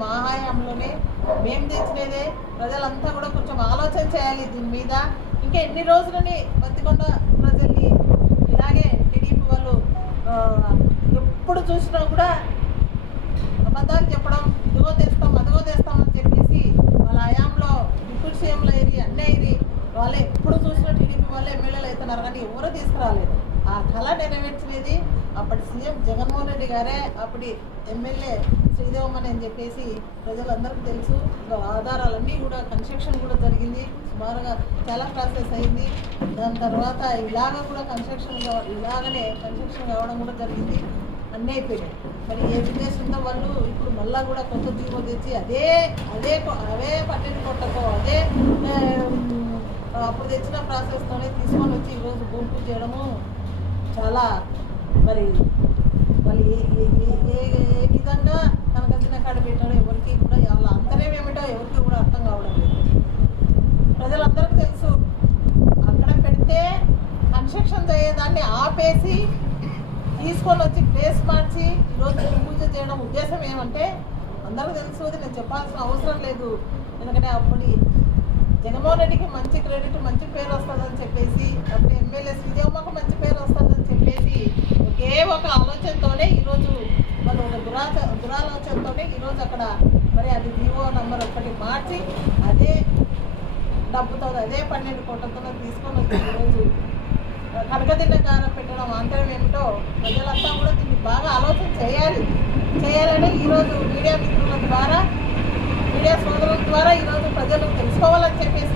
మా హయాంలోనే మేము తెచ్చినదే. ప్రజలంతా కూడా కొంచెం ఆలోచన చేయాలి దీని మీద. ఇంకా ఎన్ని రోజులని బతికొండ ప్రజల్ని ఇలాగే టీడీపీ వాళ్ళు ఎప్పుడు చూసినా కూడా అబద్ధాలు చెప్పడం, ఇదిగో తెస్తాం అదిగో తెస్తామని చెప్పేసి వాళ్ళ హయాంలో డిప్యూటీ సీఎంలు అయ్యి అన్నీ అయ్యి వాళ్ళు ఎప్పుడు చూసినా టీడీపీ వాళ్ళు ఎమ్మెల్యేలు అవుతున్నారు, కానీ ఎవరూ తీసుకురాలేదు. ఆ కళ నెరవేర్చినది అప్పటి సీఎం జగన్మోహన్ రెడ్డి గారే, అప్పటి ఎమ్మెల్యే శ్రీదేవమ్మని అని చెప్పేసి ప్రజలందరికీ తెలుసు. ఆధారాలన్నీ కూడా కన్స్ట్రక్షన్ కూడా జరిగింది, సుమారుగా చాలా ప్రాసెస్ అయింది. దాని తర్వాత ఇలాగ కూడా ఇలాగనే కన్స్ట్రక్షన్ కావడం కూడా జరిగింది, అన్నీ అయిపోయినాయి. మరి ఏ ఉద్దేశంతో వాళ్ళు ఇప్పుడు మళ్ళా కూడా కొత్త జీవో తెచ్చి అవే 12 కోట్లతో అప్పుడు తెచ్చిన ప్రాసెస్తోనే తీసుకొని వచ్చి ఈరోజు భూమి పూజ చేయడము చాలా మరి వాళ్ళు ఏ విధంగా కనకదిన కాడ పెట్టాడో ఎవరికి కూడా వాళ్ళ అంతరం ఏమిటో ఎవరికి కూడా అర్థం కావడం లేదు. ప్రజలందరికీ తెలుసు, అక్కడ పెడితే కన్స్ట్రక్షన్ అయ్యేదాన్ని ఆపేసి తీసుకొని వచ్చి ప్లేస్ మార్చి ఈరోజు భూమి పూజ చేయడం ఉద్దేశం ఏమంటే అందరికీ తెలుసు. అది నేను చెప్పాల్సిన అవసరం లేదు. ఎందుకంటే అప్పుడు జగన్మోహన్ రెడ్డికి మంచి క్రెడిట్, మంచి పేరు వస్తుందని చెప్పేసి, అప్పుడు ఎమ్మెల్యే శ్రీదేవమ్మకు మంచి పేరు వస్తుందని చెప్పేసి ఒకే ఒక ఆలోచనతోనే ఈరోజు వాళ్ళు ఒక దురాలోచనతోనే ఈరోజు అక్కడ మరి అది జీవో నంబర్ 1 మార్చి అదే డబ్బుతో అదే 12 కోట్లతో తీసుకొని వచ్చి ఈరోజు కనకదిన్నకార పెట్టడం ఆంతరం ఏమిటో ప్రజలంతా కూడా దీన్ని బాగా ఆలోచన చేయాలని ఈరోజు మీడియా మిత్రుల ద్వారా, మీడియా సోదరుల ద్వారా ఈరోజు ప్రజలు తెలుసుకోవాలని చెప్పేసి